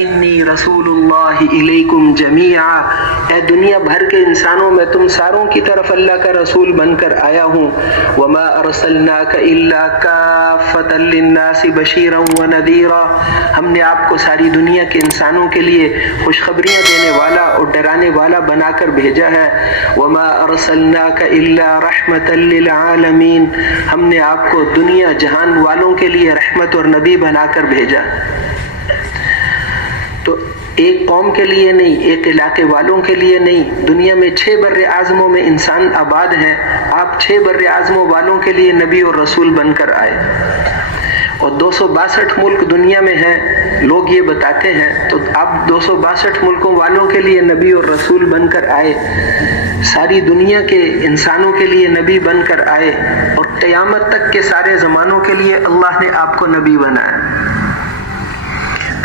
انی رسول اللہ الیکم جمیعا، اے دنیا بھر کے انسانوں میں تم ساروں کی طرف اللہ کا رسول بن کر آیا ہوں. وما ارسلناک الا کافۃ للناس بشیرا ونذیرا، ہم نے آپ کو ساری دنیا کے انسانوں کے لیے خوشخبریاں دینے والا اور ڈرانے والا بنا کر بھیجا ہے. وما ارسلناک الا رحمۃ للعالمین، ہم نے آپ کو دنیا جہان والوں کے لیے رحمت اور نبی بنا کر بھیجا. تو ایک قوم کے لیے نہیں، ایک علاقے والوں کے لیے نہیں، دنیا میں 6 بر اعظموں میں انسان آباد ہیں، آپ 6 بر اعظموں والوں کے لیے نبی اور رسول بن کر آئے. اور 262 ملک دنیا میں ہیں، لوگ یہ بتاتے ہیں، تو آپ 262 ملکوں والوں کے لیے نبی اور رسول بن کر آئے، ساری دنیا کے انسانوں کے لیے نبی بن کر آئے، اور قیامت تک کے سارے زمانوں کے لیے اللہ نے آپ کو نبی بنایا.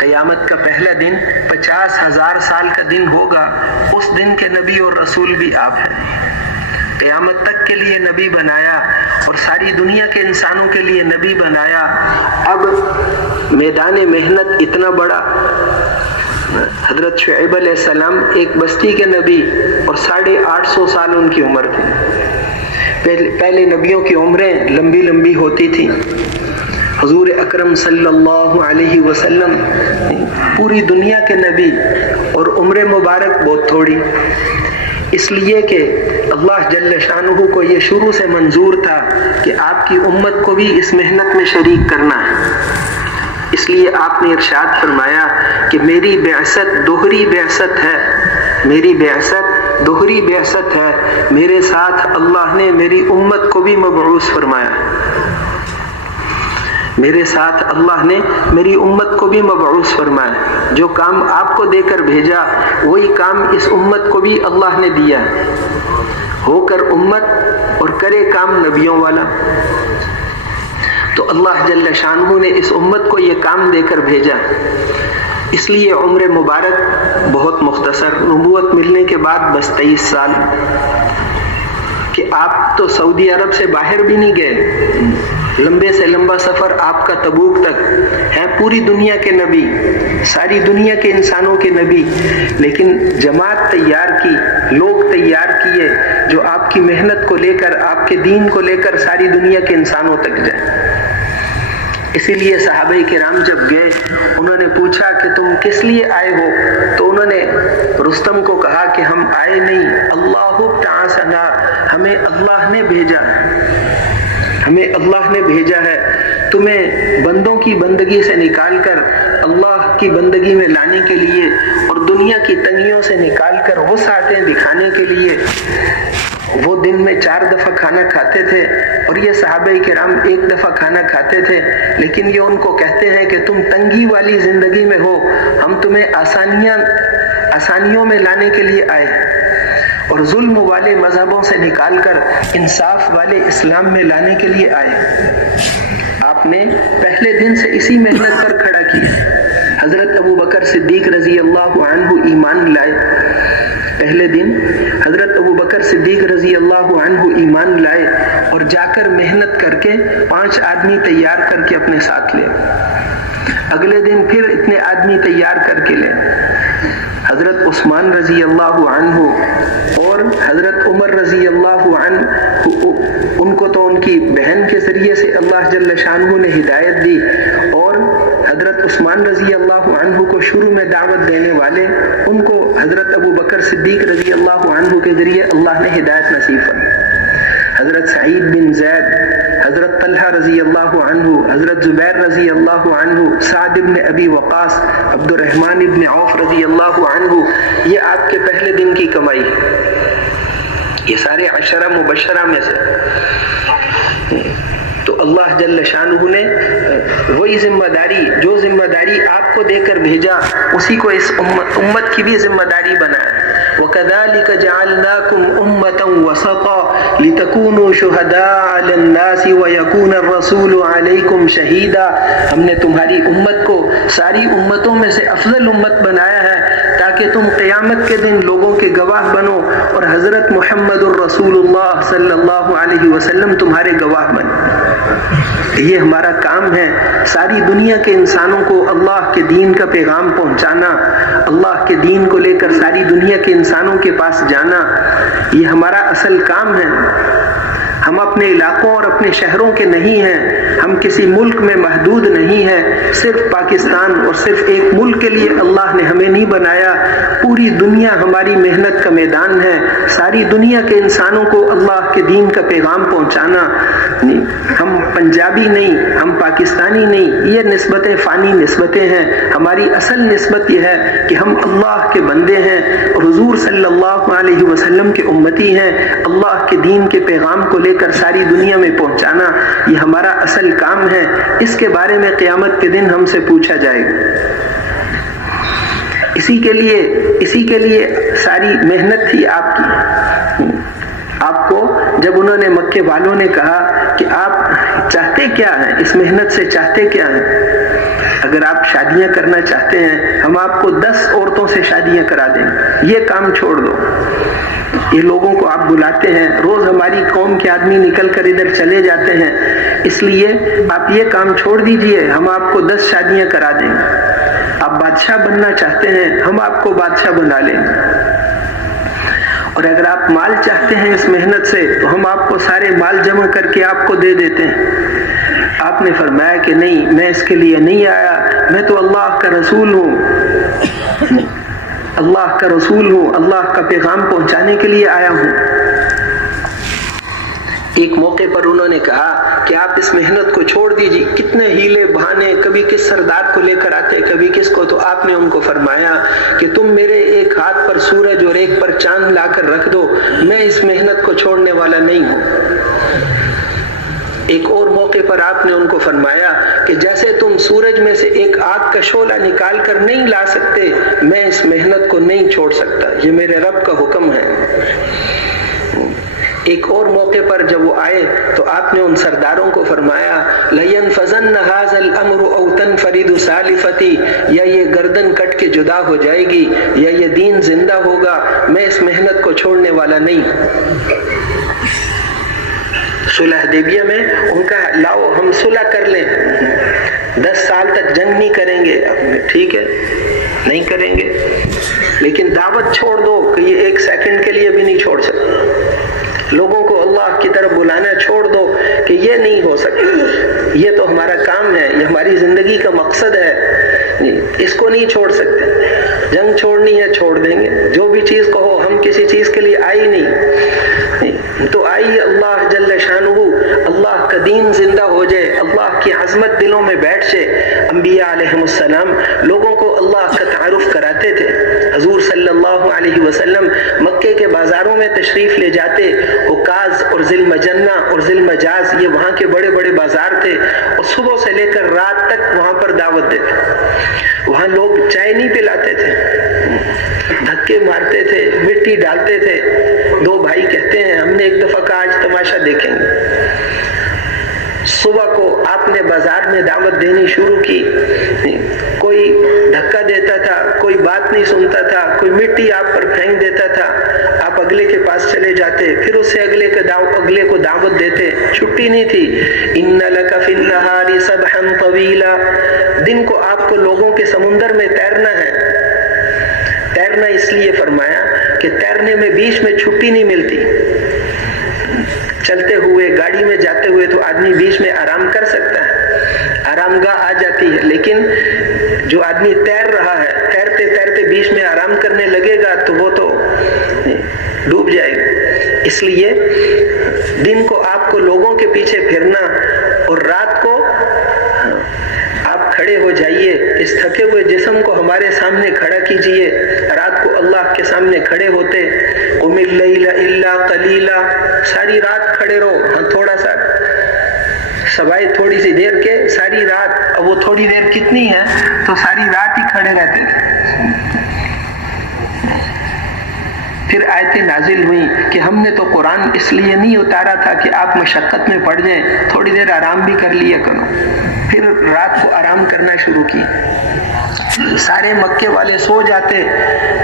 قیامت کا پہلا دن 50,000 سال کا دن ہوگا، اس دن کے نبی اور رسول بھی آپ ہیں. قیامت تک کے لیے نبی بنایا اور ساری دنیا کے انسانوں کے لیے نبی بنایا. اب میدان محنت اتنا بڑا، حضرت شعیب علیہ السلام ایک بستی کے نبی اور 850 سال ان کی عمر تھی. پہلے نبیوں کی عمریں لمبی لمبی ہوتی تھیں. حضور اکرم صلی اللہ علیہ وسلم پوری دنیا کے نبی اور عمر مبارک بہت تھوڑی، اس لیے کہ اللہ جل شانہ کو یہ شروع سے منظور تھا کہ آپ کی امت کو بھی اس محنت میں شریک کرنا ہے. اس لیے آپ نے ارشاد فرمایا کہ میری بعثت دوہری بعثت ہے، میری بعثت دوہری بعثت ہے، میرے ساتھ اللہ نے میری امت کو بھی مبعوث فرمایا، میرے ساتھ اللہ نے میری امت کو بھی مبعوث فرمایا. جو کام آپ کو دے کر بھیجا وہی کام اس امت کو بھی اللہ نے دیا، ہو کر امت اور کرے کام نبیوں والا. تو اللہ جل شانہ نے اس امت کو یہ کام دے کر بھیجا. اس لیے عمر مبارک بہت مختصر، نبوت ملنے کے بعد بس 23 سال، کہ آپ تو سعودی عرب سے باہر بھی نہیں گئے. لمبے سے لمبا سفر آپ کا تبوک تک ہے، پوری دنیا کے نبی، ساری دنیا کے انسانوں کے نبی، لیکن جماعت تیار کی، لوگ تیار کیے جو آپ کی محنت کو لے کر، آپ کے دین کو لے کر ساری دنیا کے انسانوں تک جائیں. اسی لیے صحابہ کرام جب گئے انہوں نے پوچھا کہ تم کس لیے آئے ہو؟ تو انہوں نے رستم کو کہا کہ ہم آئے نہیں، اللہ تعالی، ہمیں اللہ نے بھیجا، ہمیں اللہ نے بھیجا ہے تمہیں بندوں کی بندگی سے نکال کر اللہ کی بندگی میں لانے کے لیے، اور دنیا کی تنگیوں سے نکال کر وسعتیں دکھانے کے لیے. وہ دن میں 4 دفعہ کھانا کھاتے تھے اور یہ صحابہ کرام 1 دفعہ کھانا کھاتے تھے، لیکن یہ ان کو کہتے ہیں کہ تم تنگی والی زندگی میں ہو، ہم تمہیں آسانیوں میں لانے کے لیے آئے، اور ظلم والے مذہبوں سے نکال کر انصاف والے اسلام میں لانے کے لیے آئے. آپ نے پہلے دن سے اسی محنت پر کھڑا کیا. حضرت ابو بکر صدیق رضی اللہ عنہ ایمان لائے، پہلے دن حضرت ابو بکر صدیق رضی اللہ عنہ ایمان لائے اور جا کر محنت کر کے 5 آدمی تیار کر کے اپنے ساتھ لے. اگلے دن پھر اتنے آدمی تیار کر کے لے. حضرت عثمان رضی اللہ عنہ اور حضرت عمر رضی اللہ عنہ، ان کو تو ان کی بہن کے ذریعے سے اللہ جل شانہ نے ہدایت دی، اور حضرت عثمان رضی اللہ عنہ کو شروع میں دعوت دینے والے، ان کو حضرت ابو بکر صدیق رضی اللہ عنہ کے ذریعے اللہ نے ہدایت نصیب فرمائی. حضرت سعید بن زید، حضرت طلحہ رضی اللہ عنہ، حضرت زبیر رضی اللہ عنہ، سعد بن ابی وقاص، عبد الرحمن بن عوف رضی اللہ عنہ، یہ آپ کے پہلے دن کی کمائی. یہ سارے 10 مبشرہ میں سے. تو اللہ جل شانہ نے وہی ذمہ داری، جو ذمہ داری آپ کو دے کر بھیجا، اسی کو اس امت کی بھی ذمہ داری بنایا. وَكَذَلِكَ جَعَلْنَاكُمْ أُمَّةً وَسَطًا لِتَكُونُوا شُهَدَاءَ عَلَى النَّاسِ وَيَكُونَ الرَّسُولُ عَلَيْكُمْ شَهِيدًا، ہم نے تمہاری امت کو ساری امتوں میں سے افضل امت بنایا ہے تاکہ تم قیامت کے دن لوگوں کے گواہ بنو، اور حضرت محمد الرسول اللہ صلی اللہ علیہ وسلم تمہارے گواہ بنے. یہ ہمارا کام ہے، ساری دنیا کے انسانوں کو اللہ کے دین کا پیغام پہنچانا، اللہ کے دین کو لے کر ساری دنیا کے انسانوں کے پاس جانا، یہ ہمارا اصل کام ہے۔ ہم اپنے علاقوں اور اپنے شہروں کے نہیں ہیں، ہم کسی ملک میں محدود نہیں ہیں، صرف پاکستان اور صرف ایک ملک کے لیے اللہ نے ہمیں نہیں بنایا، پوری دنیا ہماری محنت کا میدان ہے، ساری دنیا کے انسانوں کو اللہ کے دین کا پیغام پہنچانا۔ ہم پنجابی نہیں، ہم پاکستانی نہیں، یہ نسبتیں فانی نسبتیں ہیں، ہماری اصل نسبت یہ ہے کہ ہم اللہ کے بندے ہیں، حضور صلی اللہ علیہ وسلم کے امتی ہیں، اللہ کے دین کے پیغام کو لے کر ساری دنیا میں پہنچانا، یہ ہمارا اصل کام ہے۔ اس کے بارے میں قیامت کے دن ہم سے پوچھا جائے گا۔ اسی کے لیے ساری محنت تھی آپ کی۔ آپ کو جب انہوں نے مکے والوں نے کہا کہ آپ چاہتے کیا ہیں، اس محنت سے چاہتے کیا ہیں، اگر آپ شادیاں کرنا چاہتے ہیں ہم آپ کو 10 عورتوں سے شادیاں کرا دیں گے، یہ کام چھوڑ دو۔ یہ لوگوں کو آپ بلاتے ہیں، روز ہماری قوم کے آدمی نکل کر ادھر چلے جاتے ہیں، اس لیے آپ یہ کام چھوڑ دیجئے، ہم آپ کو 10 شادیاں کرا دیں گے۔ آپ بادشاہ بننا چاہتے ہیں، ہم آپ کو بادشاہ بنا لیں گے، اور اگر آپ مال چاہتے ہیں اس محنت سے تو ہم آپ کو سارے مال جمع کر کے آپ کو دے دیتے ہیں۔ آپ نے فرمایا کہ نہیں، میں اس کے لیے نہیں آیا، میں تو اللہ کا رسول ہوں، اللہ کا رسول ہوں، اللہ کا پیغام پہنچانے کے لیے آیا ہوں۔ ایک موقع پر انہوں نے کہا کہ آپ اس محنت کو چھوڑ دیجیے، کتنے ہیلے بہانے، کبھی کس سردار کو لے کر آتے، کبھی کس کو، تو آپ نے ان کو فرمایا کہ تم میرے ایک ہاتھ پر سورج اور ایک پر چاند لا کر رکھ دو، میں اس محنت کو چھوڑنے والا نہیں ہوں۔ ایک اور موقع پر آپ نے ان کو فرمایا کہ جیسے تم سورج میں سے ایک آگ کا شعلہ نکال کر نہیں لا سکتے، میں اس محنت کو نہیں چھوڑ سکتا، یہ میرے رب کا حکم ہے۔ ایک اور موقع پر جب وہ آئے تو آپ نے ان سرداروں کو فرمایا لَيَنْفَذَنَّ هَذَا الْأَمْرُ أَوْ تَنْفَرِدُ سَالِفَتِي، یا یہ گردن کٹ کے جدا ہو جائے گی یا یہ دین زندہ ہوگا، میں اس محنت کو چھوڑنے والا نہیں ہوں۔ صلح حدیبیہ میں ان کا لاؤ ہم صلح کر لیں، 10 سال تک جنگ نہیں کریں گے، ٹھیک ہے نہیں کریں گے، لیکن دعوت چھوڑ دو کہ یہ 1 سیکنڈ کے لیے بھی نہیں چھوڑ سکتے، لوگوں کو اللہ کی طرف بلانا چھوڑ دو کہ یہ نہیں ہو سکتا، یہ تو ہمارا کام ہے، یہ ہماری زندگی کا مقصد ہے، اس کو نہیں چھوڑ سکتے۔ جنگ چھوڑنی ہے چھوڑ دیں گے، جو بھی چیز کہو، ہم کسی چیز کے لیے آئی نہیں، تو آئیے اللہ جل شانہ، اللہ کا دین زندہ ہو جائے، اللہ کی عظمت دلوں میں بیٹھ جائے۔ انبیاء علیہ السلام لوگوں کو اللہ کا تعارف کراتے تھے، حضور صلی اللہ علیہ وسلم مکے کے بازاروں میں تشریف لے جاتے، عکاظ اور ذی المجنہ اور ذی المجاز، یہ وہاں کے بڑے بڑے بازار تھے، اور صبح سے لے کر رات تک وہاں پر دعوت دیتے، وہاں لوگ چائے نہیں پلاتے تھے، دھکے مارتے تھے، مٹی ڈالتے تھے۔ 2 بھائی کہتے ہیں ہم نے ایک دفعہ کہا آج تماشا دیکھیں گے، صبح کو آپ نے بازار میں دعوت دینی شروع کی، کوئی دھکا دیتا تھا، کوئی بات نہیں سنتا تھا، کوئی مٹی آپ پر پھینک دیتا تھا، آپ اگلے کے پاس چلے جاتے، پھر اس سے اگلے کو دعوت دیتے، چھٹی نہیں تھی۔ ان لک فی النہار سبحا طویلا، دن کو آپ کو لوگوں کے سمندر میں تیرنا ہے۔ تیرنا اس لیے فرمایا کہ تیرنے میں بیچ میں چھٹی نہیں ملتی، چلتے ہوئے گاڑی میں جاتے ہوئے تو آدمی بیچ میں آرام کر سکتا ہے، آرام گاہ آ جاتی ہے، لیکن جو آدمی تیر رہا ہے، تیرتے تیرتے بیچ میں آرام کرنے لگے گا تو وہ تو ڈوب جائے گا۔ اس لیے دن کو آپ کو لوگوں کے پیچھے پھرنا، اور رات کو آپ کھڑے ہو جائیے، اس تھکے ہوئے جسم کو ہمارے سامنے کھڑا کیجئے، رات کو اللہ کے سامنے کھڑے ہوتے، قم اللیل الا قلیلا، ساری رات کھڑے رہو، ہاں تھوڑا سا سوائے تھوڑی سی دیر کے، ساری رات، اب وہ تھوڑی دیر کتنی ہے، تو ساری رات ہی کھڑے رہتے تھے۔ پھر آیتیں نازل ہوئیں کہ ہم نے تو قرآن اس لیے نہیں اتارا تھا کہ آپ مشقت میں پڑ جائیں، تھوڑی دیر آرام بھی کر لیا کرو۔ پھر رات کو آرام کرنا شروع کی۔ سارے مکے والے سو جاتے،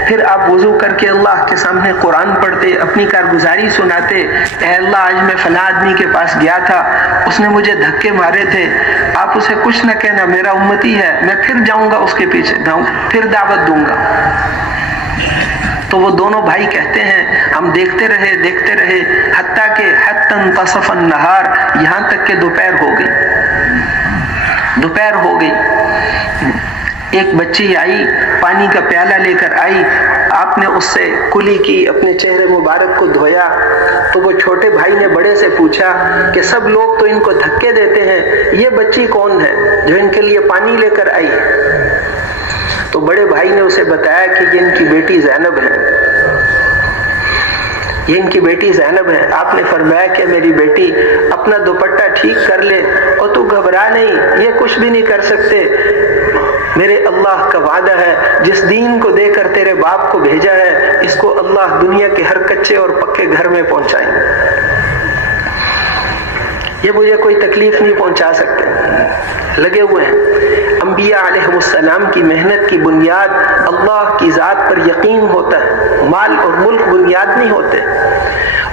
پھر آپ وضو کر کے اللہ کے سامنے قرآن پڑھتے، اپنی کارگزاری سناتے، اے اللہ آج میں فلاں آدمی کے پاس گیا تھا، اس نے مجھے دھکے مارے تھے، آپ اسے کچھ نہ کہنا، میرا امتی ہے، میں پھر جاؤں گا اس کے پیچھے، پھر دعوت دوں گا۔ تو وہ دونوں بھائی کہتے ہیں ہم دیکھتے رہے حتیٰ کہ حتی انتصف النہار، یہاں تک کہ دوپہر ہو گئی۔ ایک بچی آئی، پانی کا پیالہ لے کر آئی، آپ نے اس سے کلی کی، اپنے چہرے مبارک کو دھویا، تو وہ چھوٹے بھائی نے بڑے سے پوچھا کہ سب لوگ تو ان کو دھکے دیتے ہیں، یہ بچی کون ہے جو ان کے لیے پانی لے کر آئی؟ تو بڑے بھائی نے اسے بتایا کہ یہ ان کی بیٹی زینب ہے۔ آپ نے فرمایا کہ میری بیٹی اپنا دوپٹہ ٹھیک کر لے، اور تو گھبرا نہیں، یہ کچھ بھی نہیں کر سکتے، میرے اللہ کا وعدہ ہے، جس دین کو دے کر تیرے باپ کو بھیجا ہے، اس کو اللہ دنیا کے ہر کچے اور پکے گھر میں پہنچائیں گے، یہ مجھے کوئی تکلیف نہیں پہنچا سکتے۔ لگے ہوئے ہیں۔ انبیاء علیہ السلام کی محنت کی بنیاد اللہ کی ذات پر یقین ہوتا ہے، مال اور ملک بنیاد نہیں ہوتے۔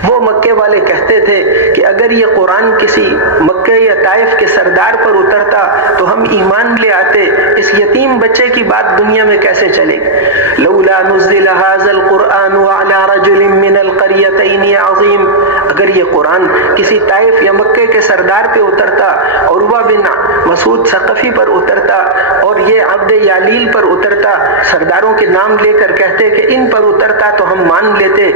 وہ مکے والے کہتے تھے کہ اگر یہ قرآن کسی مکے یا طائف کے سردار پر اترتا تو ہم ایمان لے آتے، اس یتیم بچے کی بات دنیا میں کیسے چلے گی؟ لولا نزل هذا القرآن على رجل من القريتين عظیم، اگر یہ قرآن کسی طائف یا مکے کے سردار پہ اترتا، عروہ بن مسعود ثقفی پر اترتا، اور یہ عبد یالیل پر اترتا، سرداروں کے نام لے کر کہتے کہ ان پر اترتا تو ہم مان لیتے،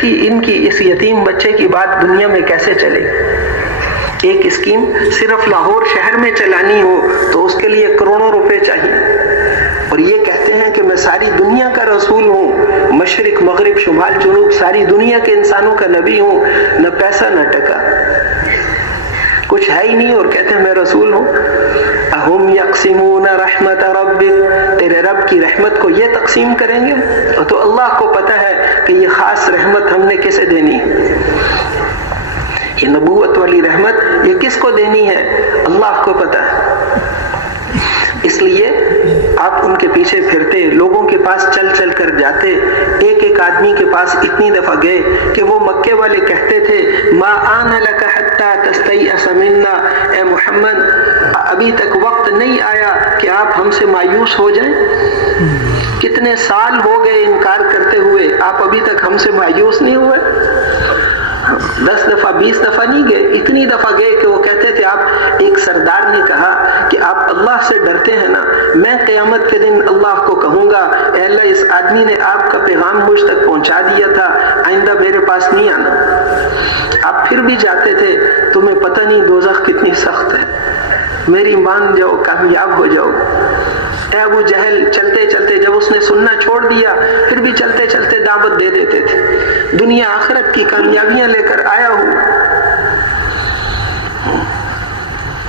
ان کی اس یتیم بچے کی بات دنیا میں کیسے چلے گی؟ ایک اسکیم صرف لاہور شہر میں چلانی ہو تو اس کے لیے کروڑوں روپے چاہیے، اور یہ کہتے ہیں کہ میں ساری دنیا کا رسول ہوں، مشرق مغرب شمال جنوب ساری دنیا کے انسانوں کا نبی ہوں، نہ پیسہ نہ ٹکا، کچھ ہے ہی نہیں، اور کہتے ہیں میں رسول ہوں۔ اہم یقسمون رحمت ربک، تیرے رب کی رحمت کو یہ تقسیم کریں گے؟ اور تو اللہ کو پتہ ہے کہ یہ خاص رحمت ہم نے کسے دینی ہے، یہ نبوت والی رحمت یہ کس کو دینی ہے، اللہ کو پتہ ہے۔ اس لیے آپ ان کے پیچھے پھرتے، لوگوں کے پاس چل چل کر جاتے، ایک آدمی کے پاس اتنی دفعہ گئے کہ وہ مکے والے کہتے تھے ما آن لک حتی تستیأس منا، اے محمد ابھی تک وقت نہیں آیا کہ آپ ہم سے مایوس ہو جائیں، کتنے سال ہو گئے انکار کرتے ہوئے، آپ ابھی تک ہم سے مایوس نہیں ہوئے؟ 10 دفعہ 20 دفعہ نہیں گئے، اتنی دفعہ گئے کہ وہ کہتے تھے آپ، ایک سردار نے کہا کہ آپ اللہ سے ڈرتے ہیں نا، میں قیامت کے دن اللہ کو کہوں گا اے اللہ اس آدمی نے آپ کا پیغام مجھ تک پہنچا دیا تھا، آئندہ میرے پاس نہیں آنا۔ آپ پھر بھی جاتے تھے، تمہیں پتہ نہیں دوزخ کتنی سخت ہے، میری مان جاؤ کامیاب ہو جاؤ۔ اے ابو جہل چلتے چلتے جب اس نے سننا چھوڑ دیا، پھر بھی چلتے چلتے دعوت دے دیتے تھے، دنیا آخرت کی کامیابیاں لے کر آیا ہوں۔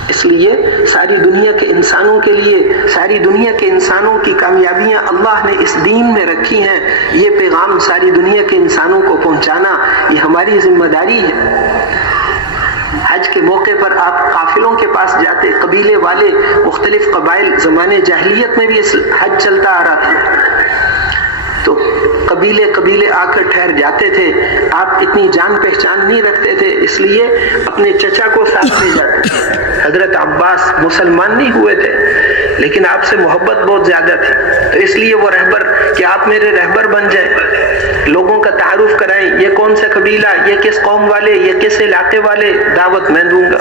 اس لیے ساری دنیا کے انسانوں کے لیے، ساری دنیا کے انسانوں کی کامیابیاں اللہ نے اس دین میں رکھی ہیں، یہ پیغام ساری دنیا کے انسانوں کو پہنچانا یہ ہماری ذمہ داری ہے۔ حج کے موقع پر آپ قافلوں کے پاس جاتے، قبیلے والے، مختلف قبائل، زمانے جاہلیت میں بھی حج چلتا آ رہا تھا، تو قبیلے آ کر ٹھہر جاتے تھے، آپ اتنی جان پہچان نہیں رکھتے تھے، اس لیے اپنے چچا کو ساتھ لے جاتے تھے۔ حضرت عباس مسلمان نہیں ہوئے تھے لیکن آپ سے محبت بہت زیادہ تھی، تو اس لیے وہ رہبر کہ آپ میرے رہبر بن جائیں، لوگوں کا تعارف کرائیں، یہ کون سا قبیلہ، یہ کس قوم والے، یہ کس علاقے والے، دعوت میں دوں گا۔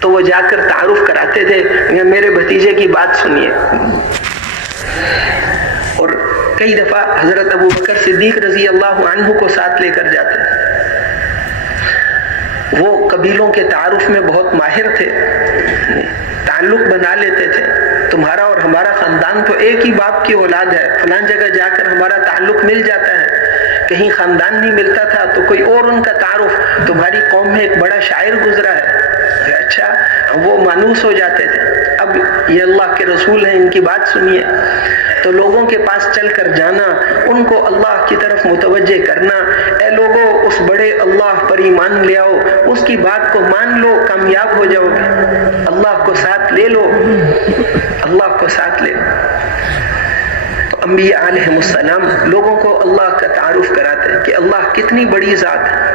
تو وہ جا کر تعارف کراتے تھے، میرے بھتیجے کی بات سنیے۔ اور کئی دفعہ حضرت ابو بکر صدیق رضی اللہ عنہ کو ساتھ لے کر جاتے تھے، وہ قبیلوں کے تعارف میں بہت ماہر تھے، تعلق بنا لیتے تھے، تمہارا اور ہمارا خاندان تو ایک ہی باپ کی اولاد ہے، فلان جگہ جا کر ہمارا تعلق مل جاتا ہے، کہیں خاندان نہیں ملتا تھا تو کوئی اور ان کا تعارف، تمہاری قوم میں ایک بڑا شاعر گزرا ہے، اچھا، وہ مانوس ہو جاتے تھے۔ اب یہ اللہ کے رسول ہیں، ان کی بات سنیے۔ تو لوگوں کے پاس چل کر جانا، ان کو اللہ کی طرف متوجہ کرنا، اے لوگوں اس بڑے اللہ پر ایمان لے آؤ، اس کی بات کو مان لو، کامیاب ہو جاؤ گے، اللہ کو ساتھ لے لو، اللہ کو ساتھ لے لو۔ تو انبیاء علیہ السلام لوگوں کو اللہ کا تعارف کراتے ہیں کہ اللہ کتنی بڑی ذات ہے،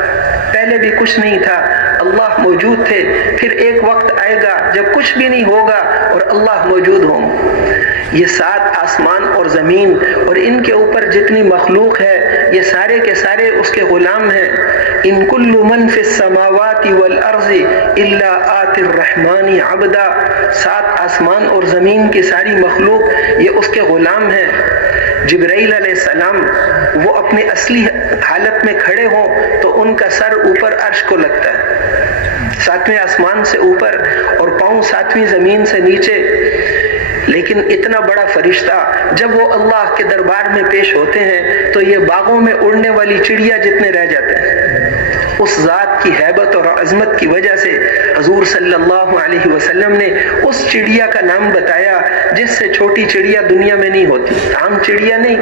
پہلے بھی کچھ نہیں تھا، اللہ موجود تھے، پھر ایک وقت آئے گا جب کچھ بھی نہیں ہوگا اور اللہ موجود ہوں۔ یہ 7 آسمان اور زمین اور ان کے اوپر جتنی مخلوق ہے یہ سارے کے سارے اس کے غلام ہیں۔ ان کل من فی السماوات والارض الا آتی الرحمن عبدا، 7 آسمان اور زمین کی ساری مخلوق یہ اس کے غلام ہیں۔ جبرائیل علیہ السلام وہ اپنی اصلی حالت میں کھڑے ہوں تو ان کا سر اوپر عرش کو لگتا ہے، 7ویں آسمان سے اوپر اور پاؤں 7ویں زمین سے نیچے۔ لیکن اتنا بڑا فرشتہ جب وہ اللہ کے دربار میں پیش ہوتے ہیں تو یہ باغوں میں اڑنے والی چڑیا جتنے رہ جاتے ہیں۔ اس ذات کی ہیبت اور عظمت کی وجہ سے حضور صلی اللہ علیہ وسلم نے اس چڑیا کا نام بتایا جس سے چھوٹی چڑیا دنیا میں نہیں ہوتی، عام چڑیا نہیں،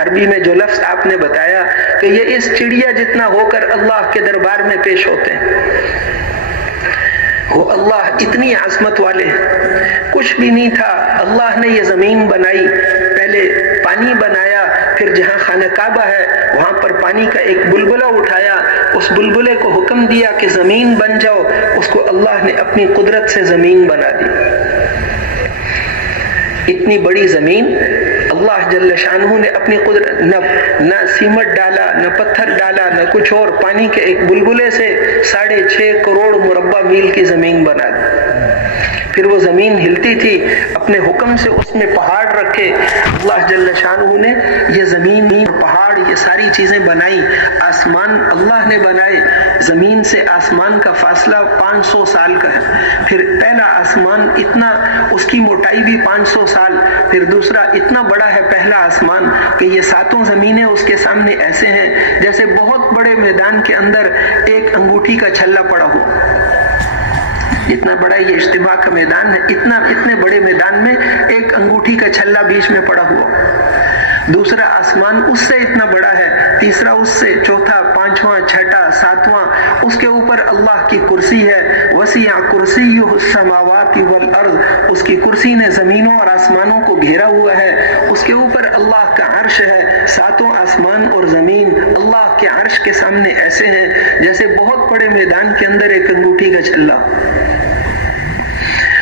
عربی میں جو لفظ آپ نے بتایا کہ یہ اس چڑیا جتنا ہو کر اللہ کے دربار میں پیش ہوتے ہیں۔ وہ اللہ اتنی عظمت والے، کچھ بھی نہیں تھا، اللہ نے یہ زمین بنائی، پہلے پانی بنایا، پھر جہاں خانہ کعبہ ہے وہاں پر پانی کا ایک بلبلہ اٹھایا، اس بلبلے کو حکم دیا کہ زمین بن جاؤ، اس کو اللہ نے اپنی قدرت سے زمین بنا دی۔ اتنی بڑی زمین اللہ جل شانہ نے اپنی قدرت، نہ سیمنٹ ڈالا، نہ پتھر ڈالا، نہ کچھ اور، پانی کے ایک بلبلے سے 6.5 کروڑ مربع میل کی زمین بنا دی۔ پھر وہ زمین ہلتی تھی، اپنے حکم سے اس میں پہاڑ رکھے، اللہ جل شانہ نے یہ زمین، پہاڑ، یہ ساری چیزیں بنائی، آسمان اللہ نے بنائے، زمین سے آسمان کا فاصلہ 500 سال کا ہے، پھر پہلا آسمان اتنا، اس کی موٹائی بھی 500 سال، پھر دوسرا اتنا بڑا ہے پہلا آسمان کہ یہ 7 زمینیں اس کے سامنے ایسے ہیں جیسے بہت بڑے میدان کے اندر ایک انگوٹھی کا چھلا پڑا ہو۔ اتنا بڑا یہ اجتماع کا میدان ہے، اتنے بڑے میدان میں ایک انگوٹھی کا چھلا بیچ میں پڑا ہوا۔ دوسرا آسمان اس سے اتنا بڑا ہے، تیسرا اس سے، چوتھا، 5واں، 6واں، 7واں، اس کے اوپر اللہ کی کرسی ہے، وسیع کرسیہ السماوات والارض، اس کی کرسی نے زمینوں اور آسمانوں کو گھیرا ہوا ہے، اس کے اوپر اللہ کا عرش ہے، 7 آسمان اور زمین اللہ کے عرش کے سامنے ایسے ہیں جیسے بہت بڑے میدان کے اندر ایک انگوٹھی کا چھلا۔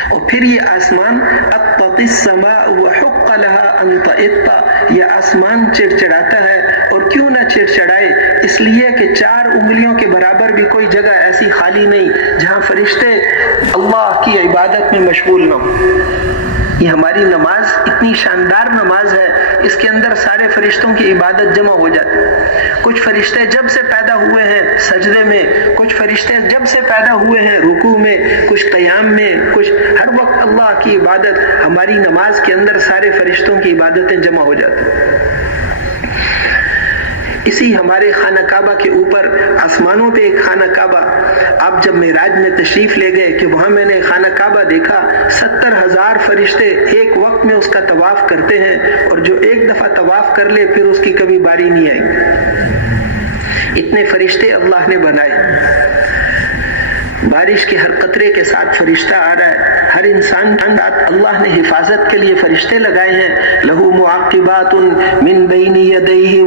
اور پھر یہ آسمان اطت السماء وحق لها ان تطئ، یہ آسمان چڑچڑاتا ہے، اور کیوں نہ چڑچڑائے، اس لیے کہ 4 انگلیوں کے برابر بھی کوئی جگہ ایسی خالی نہیں جہاں فرشتے اللہ کی عبادت میں مشغول نہ ہوں۔ یہ ہماری نماز اتنی شاندار نماز ہے، اس کے اندر سارے فرشتوں کی عبادت جمع ہو جاتی ہے۔ کچھ فرشتے جب سے پیدا ہوئے ہیں سجدے میں، کچھ فرشتے جب سے پیدا ہوئے ہیں رکوع میں، کچھ قیام میں، کچھ ہر وقت اللہ کی عبادت، ہماری نماز کے اندر سارے فرشتوں کی عبادتیں جمع ہو جاتی ہیں۔ اسی ہمارے خانہ کعبہ کے اوپر آسمانوں پہ ایک خانہ کعبہ، آپ جب معراج میں تشریف لے گئے کہ وہاں میں نے خانہ کعبہ دیکھا، 70,000 فرشتے ایک وقت میں اس کا طواف کرتے ہیں، اور جو ایک دفعہ طواف کر لے پھر اس کی کبھی باری نہیں آئی۔ اتنے فرشتے اللہ نے بنائے، بارش کے ہر قطرے کے ساتھ فرشتہ آ رہا ہے، ہر انسان کے ساتھ اللہ نے حفاظت کے لیے فرشتے لگائے ہیں، لہو معقبات من بین یدیہ